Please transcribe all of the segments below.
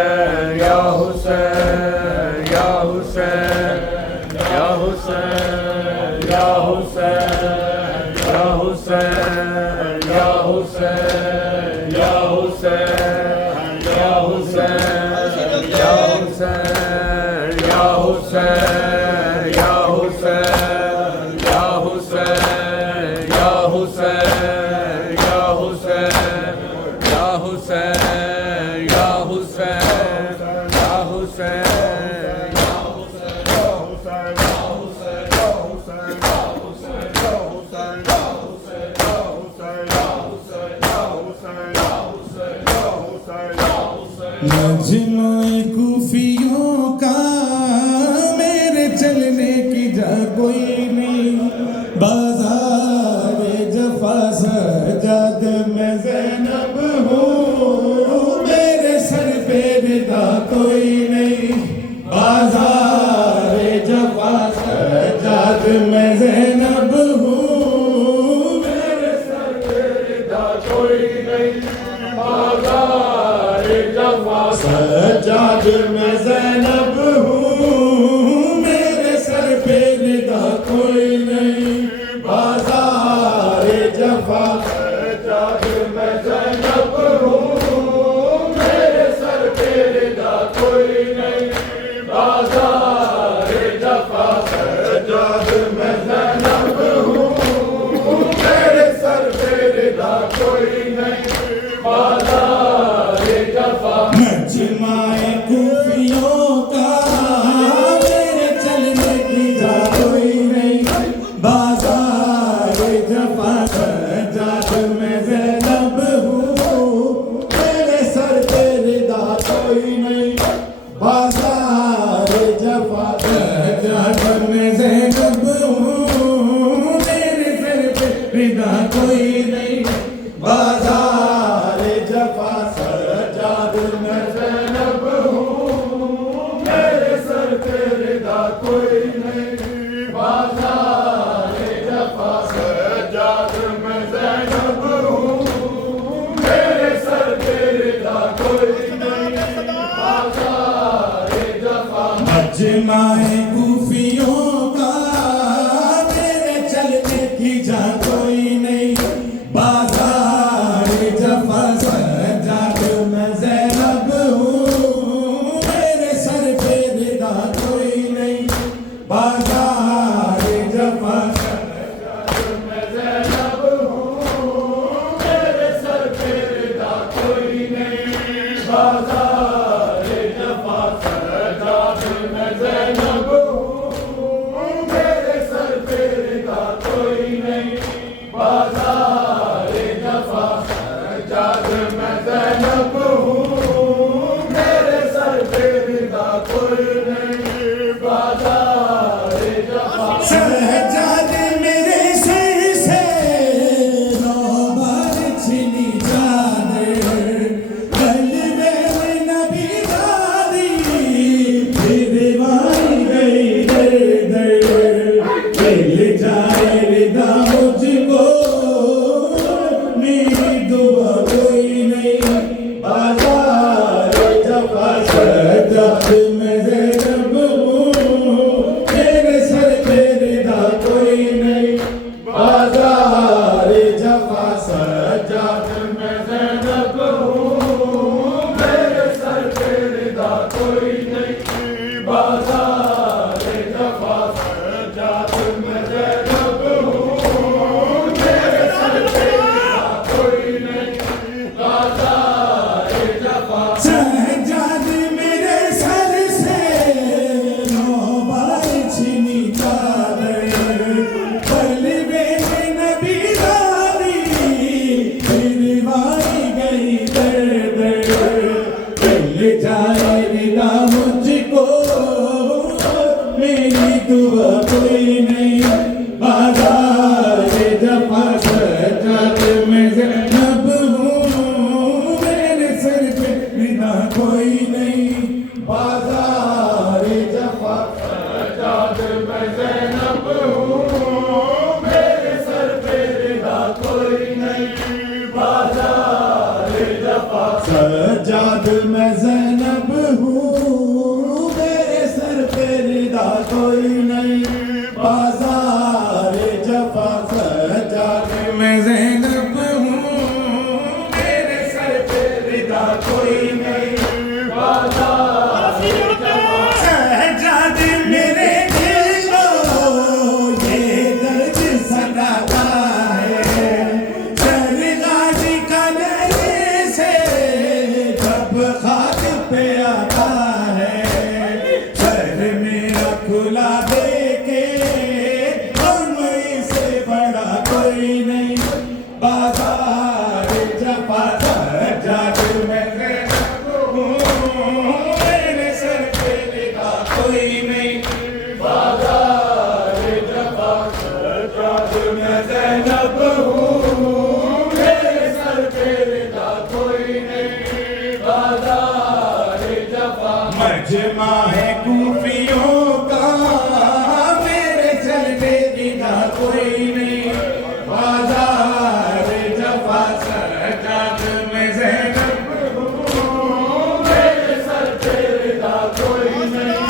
या हुसैन या हुसैन या हुसैन या हुसैन या हुसैन या हुसैन या हुसैन या हुसैन या हुसैन या हुसैन या हुसैन या हुसैन या हुसैन या हुसैन या हुसैन या हुसैन या हुसैन मजमा कूफियों का मेरे चलने की जा कोई नहीं, बाजार जफा सजाद में ज़ैनब हूँ, मेरे सर पे रिदा कोई नहीं, बाजार जफा सजाद में ज़ैनब हूँ, मेरे सर पे रिदा कोई नहीं, बाजार जफा सजाद में ज़ैनब हूँ, मेरे सर पे रिदा कोई नहीं, बाजार जफा सजाद में ज़ैनब हूँ, मेरे सर पे रिदा कोई नहीं, बाजार जफा सजाद में ज़ैनब हूँ, मेरे सर पे रिदा कोई नहीं, बाजार जफा मजमाए कूफियों का मेरे चलने की जा कोई नहीं, बाजार जफा सजाद में ज़ैनब हूँ, मेरे सर पे रिदा कोई नहीं, बाजार जफा सजाद में ज़ैनब हूँ, मेरे सर पे रिदा कोई नहीं, बाजार जफा सजाद में ज़ैनब हूँ, मेरे सर पे रिदा कोई नहीं, बाजार जफा सजाद में ज़ैनब हूँ, मेरे सर पे रिदा कोई नहीं, बाजार जफा मजमाए कूफियों का मेरे चलने की जा कोई नहीं, बाजार जफा सजाद में ज़ैनब हूँ, मेरे सर पे रिदा कोई नहीं, बाजार जफा सजाद में ज़ैनब हूँ, मेरे सर पे रिदा कोई नहीं, बाजार जफा सजाद में ज़ैनब हूँ, मेरे सर पे रिदा कोई नहीं, बाजार जफा सजाद में ज़ैनब हूँ, मेरे सर पे रिदा कोई नहीं, बाजार जफा सजाद मेरे सर से नौ बार छिनी जाने, गलबे में नबी दादी फिर मारी गई दर दर, मिल जाए रिदा मुझको मेरी दुआ कोई नहीं, बाजार जफा सजाद में ज़ैनब हूँ, मेरे सर पे रिदा कोई नहीं, बाजार जफा सजाद में ज़ैनब हूँ, मेरे सर पे रिदा कोई नहीं, बाजार जफा सजाद में ज़ैनब हूँ, मेरे सर पे रिदा कोई नहीं, बाजार जफा सजाद मेरे सर से नौ बार छिनी चादर, गलबे में नबी दादी फिर मारी गई दर दर, मिल जाए रिदा मुझको मेरी दुआ कोई नहीं, बाजार जफा सजाद में ज़ैनब हूँ, मेरे सर पे रिदा कोई नहीं, बाजार जफा सजाद में ज़ैनब हूँ, मेरे सर पे रिदा कोई नहीं, बाजार जफा सजाद में ज़ैनब जैनब हूँ, मेरे सर पे रिदा कोई नहीं, बाजार जफा सजाद में जैनब हूँ, मेरे सर पे रिदा कोई नहीं, बाजार सजाद मेरे दिल को ये दर्द सताता है, सरगाजी का नजर से जब खाक पे आता है, सर मेरा खुला देखे हम से बड़ा कोई नहीं, बाजार जफा सजाद में जैनब हूँ, मेरे सर पे रिदा कोई नहीं, बाजार जफा सजाद में जैनब हूँ, मेरे सर पे रिदा कोई नहीं, बाजार जफा मजमा है कूफियों का, मेरे चलने की ना कोई नहीं, बाजार जफा सजाद में जैनब हूँ, मेरे सर पे रिदा कोई नहीं,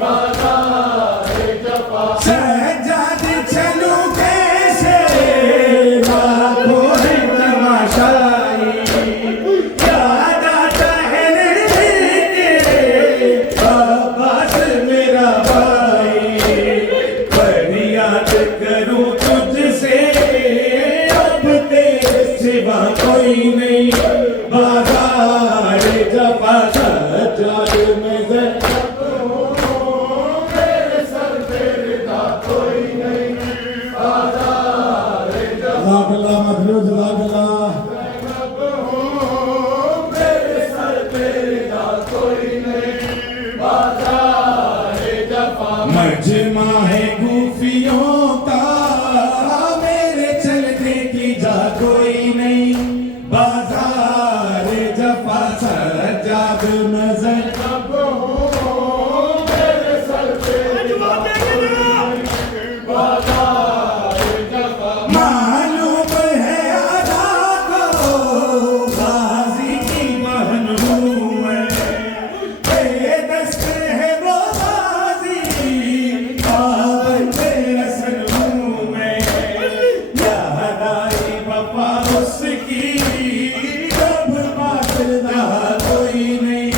बाजार जफा सजाद चलूं कैसे लाखों है तमाशाई, याद आता है तेरे अब्बास मेरा भाई, फरियाद करूं तुझसे अब तेरे सिवा कोई नहीं, बाजार जफा सजाद में जैनब हूँ, मेरे सर पे रिदा कोई नहीं, बाजार जफा जैनब हूँ, मेरे सर पे रिदा कोई नहीं, बाजार जफा मजमा है खूफियों का, मेरे चलने की जा कोई नहीं, बाजार जफा सजाद में जैनब हूँ, मेरे सर पे रिदा कोई नहीं, बाजार जफा मालूम है आदा को गाजी की बहन हूँ मैं, बेदस्त है वो गाजी पाबंद रसन हूँ मैं, याद आई वफा उसकी जब बात रहा कोई नहीं,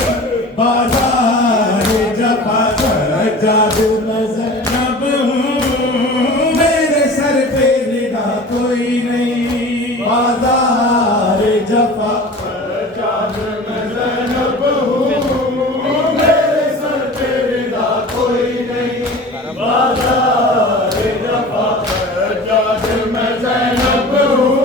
बाजार जफा सजाद में जैनब हूँ, मेरे सर पे रिदा कोई नहीं, बाजार जफा सजाद में जैनब हूँ, मेरे सर पे रिदा कोई नहीं, बाजार जफा सजाद में जैनब हूँ,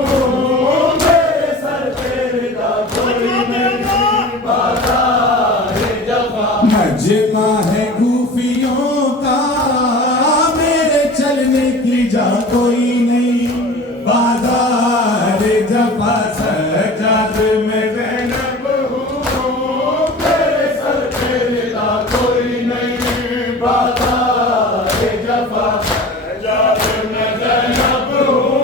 मेरे सर पे रिदा कोई नहीं, बाजार जफा मजमा है खूफियों का, मेरे चलने की जा कोई नहीं, बाजार जफा सजाद में जैनब हूँ, मेरे सर पे रिदा कोई नहीं, बाजार जफा सजाद में जैनब हूँ,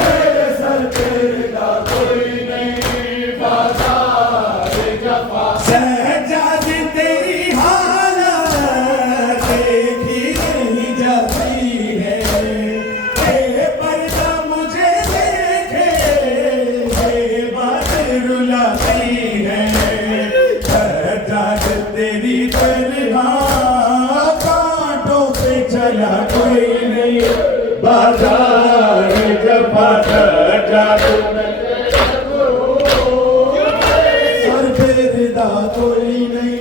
मेरे सर पे रिदा कोई नहीं, बाजार जफा सजाद तेरी हालत देखी नहीं जाती है, ये पर्दा मुझे देखे ये बात रुलाती है, सजाद तेरी तरह कांटों पे चला कोई नहीं, बाजार जफा सजाद में जैनब हूँ, सर पे रिदा कोई नहीं,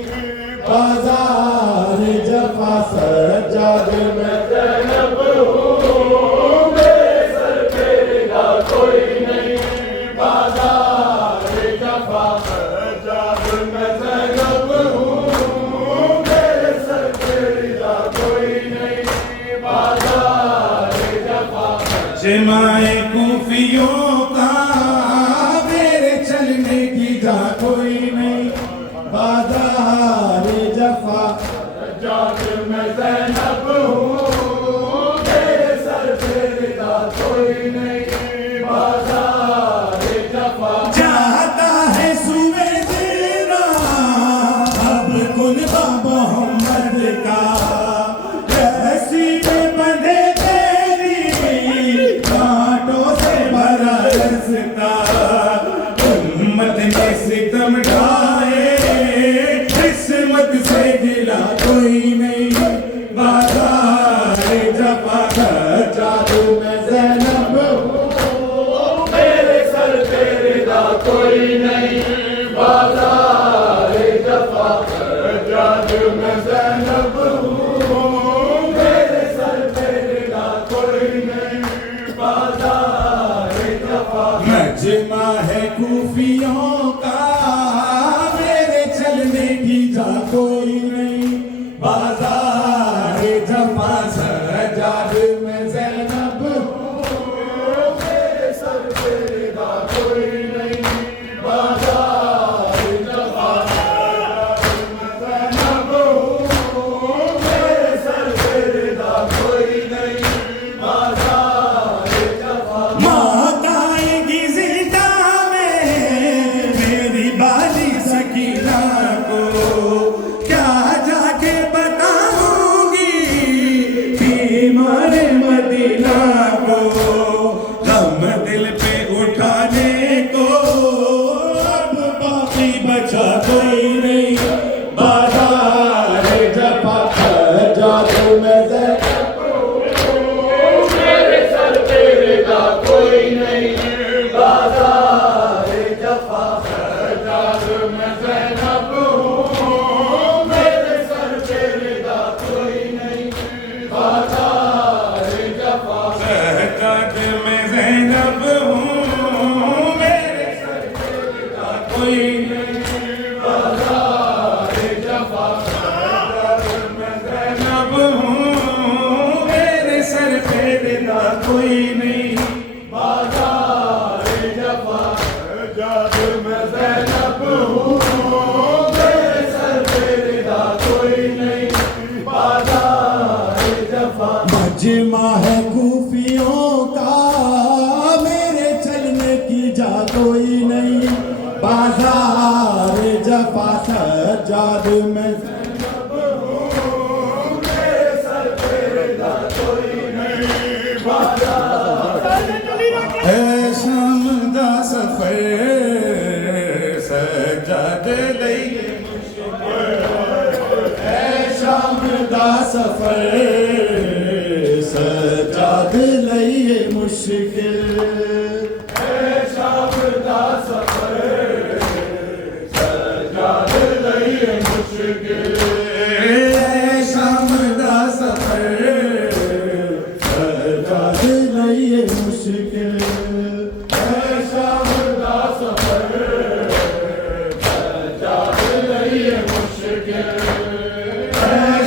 बाजार जफा सजाद में जैनब हूँ, मेरे सर पे रिदा कोई नहीं, बाजार जफा सजाद में जैनब हूँ, मेरे सर पे रिदा कोई नहीं, बाजार जफा जमाए खूफियों का, मेरे चलने की जा कोई नहीं, बाजार जफा सजाद में जैनब हूँ, मेरे सर पे रिदा कोई नहीं, बाजार जफा जाता है सुबह देना की जा कोई नहीं बाजार जफा सजाद में ज़ैनब मेरे सर पे रिदा कोई नहीं बाजार जफा ज़ैनब मेरे सर पे रिदा कोई नहीं बाजार जफा मौत आएगी जिंदा में मेरी बाली सकीना को क्या जाके बताऊंगी बीमार मदीना को गम दिल पे उठाने को अब बाकी बचा कोई नहीं बाजार जफा जादू में मेरे सर पे रिदा कोई नहीं बाजार जफा सजाद में ज़ैनब हूँ मेरे सर पे रिदा कोई नहीं बाजार जफा सजाद में ज़ैनब हूँ मेरे सर पे रिदा कोई नहीं बाजार जफा सजाद में ज़ैनब हूँ मेरे सर पे रिदा कोई नहीं बाजार जफा सजाद में ज़ैनब हूँ मेरे सर पे रिदा कोई नहीं बाजार जफा मजमा है खूफियों का मेरे चलने की जा कोई नहीं बाजार जफा सजाद में मेरे सर पे रिदा कोई नहीं बाजार है शाम दा सफर सजाद लइए है शाम दा सफर सजाद लइए मुश्किल शाम दा सफर सजाद लइए मुश्किल शाम दा सफर सजाद लइए मुश्किल शाम दा सफर सजाद लइए मुश्किल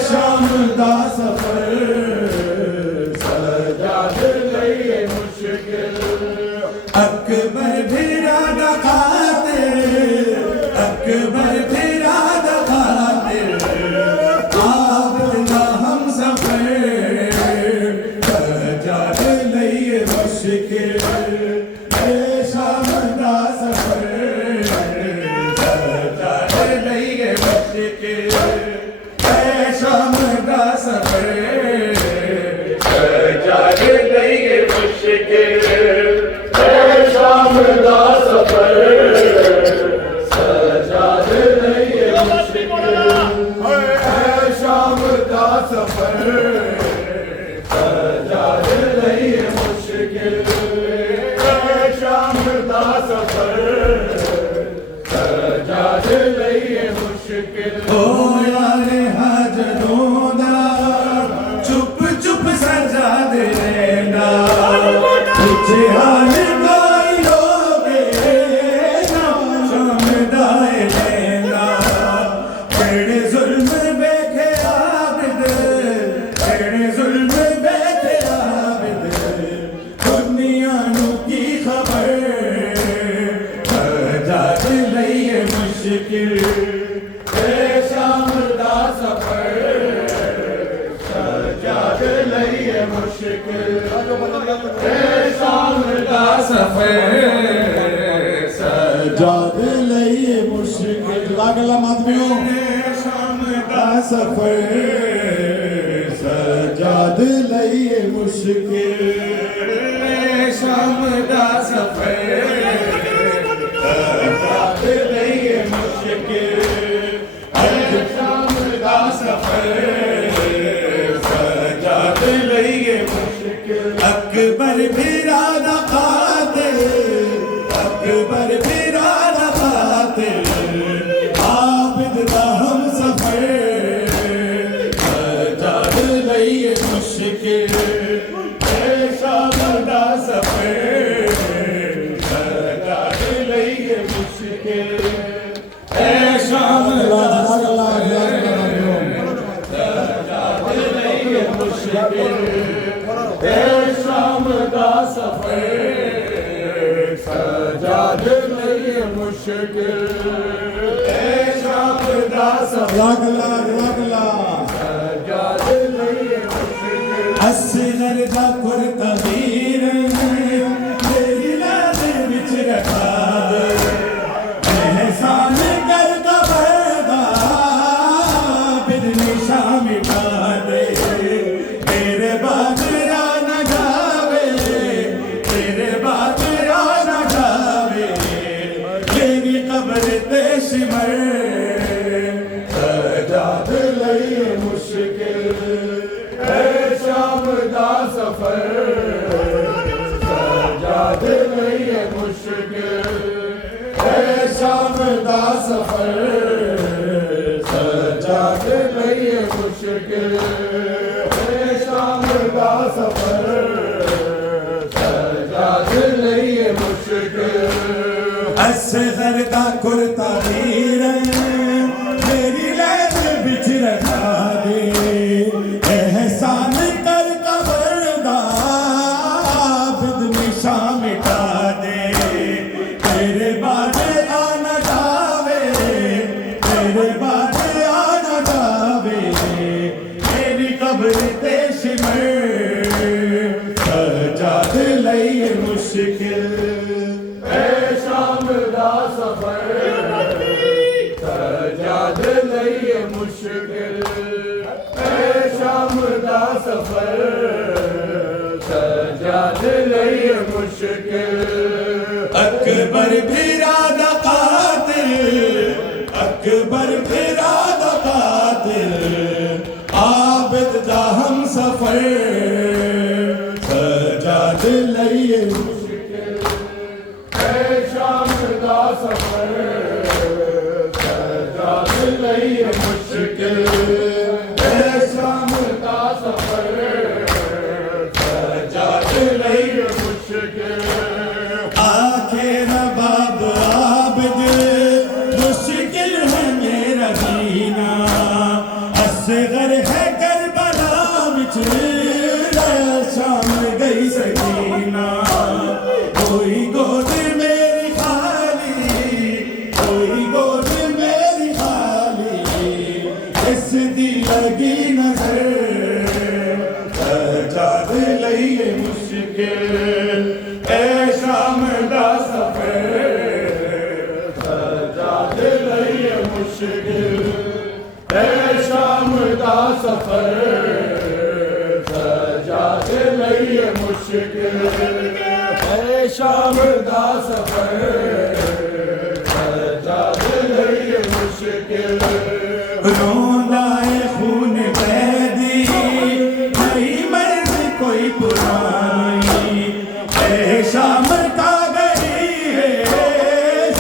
शाम दा सफर सजाद लइए मुश्किल अकबर भिरा दखाते अकबर भिरा दखाते आप ना हम सफर सजाद लइए मुश्किल शाम दा सफर सजाद लइए मुश्किल शाम दा सफर सजाद लइए मुश्किल शाम दा सफर सजाद लइए मुश्किल शाम दा सफर सजाद लइए मुश्किल शाम दा सफर सजाद लइए मुश्किल ओ यार हाजरों दा चुप चुप सजाद लेना पीछे हाल कोई लोगे ना समझाए लेना तेरे जुल्म बेखे आबिद तेरे जुल्म बेखे आबिद दुनिया नु की खबर सजाद लइए मुश्किल शाम दा सफर सजाद लइए मुश्किल शाम दा सफर सजाद लइए मुश्किल लागला माधवियों शाम दा सफर सजाद लइए मुश्किल शाम दा सफर सजाद लइए मुश्किल शाम दा सफर सजाद लइए मुश्किल अकबर भिरा दखाते अकबर भिरा दखाते आबिद दा हम सफर सजाद लइए मुश्किल शाम दा सफर मुश्किल ए शाम दा सफर रगला रगला सजाद लईए मुश्किल असगर दा कुर्ता वीर तेरी लाज विच रखा दे एहसान कर कबरदा बिदनी शाम मिटा दे तेरे बाद न जावे तेरे बाद न जावे तेरी कब्र ते सिमर सजाद लईए मुश्किल ए शाम दा सफर सजाद लईए मुश्किल ए शाम दा सफर सजाद लईए मुश्किल ए शाम दा सफर सजाद लईए मुश्किल असगर दा कुर्ता वीर तेरी लैज बिच रखा दे एहसान कर कबरदा बिदनी शाम मिटा दे तेरे बाद आना जावे तेरे बाद आना जावे तेरी कब्र ते सिमर सजाद लईए मुश्किल ए शाम दा सफर सजाद लईए मुश्किल ए शाम दा सफर सजाद लईए मुश्किल अकबर बिरादा कातिल अकबर बिरादा कातिल आबिद दा हम सफर सजाद लईए ए शाम दा सफर सजाद लईए मुश्किल ए शाम दा सफर सजाद लईए मुश्किल आखिर बाब आबिद मुश्किल है मेरा जीना असगर है करबला विच शाम गई सकीना कोई गोद मेरी खाली कोई गोद मेरी खाली इस दी लगी नजर सजाद लईए मुश्किल ए शाम दा सफर सजाद लईए मुश्किल ए शाम दा सफर सजाद लईए मुश्किल ए शाम दा सफर सजाद लईए मुश्किल रोंदा है खून कैदी नहीं मर्द कोई पुरानी ए शाम का गई है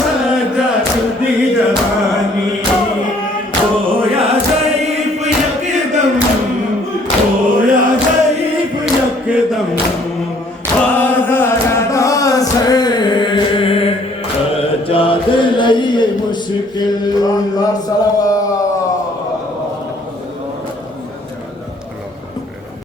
सजाद दी जवानी होया ज़ईफ़ यकदम होया ज़ईफ़ यकदम बाज़ार दा सर सजाद लईए मुश्किल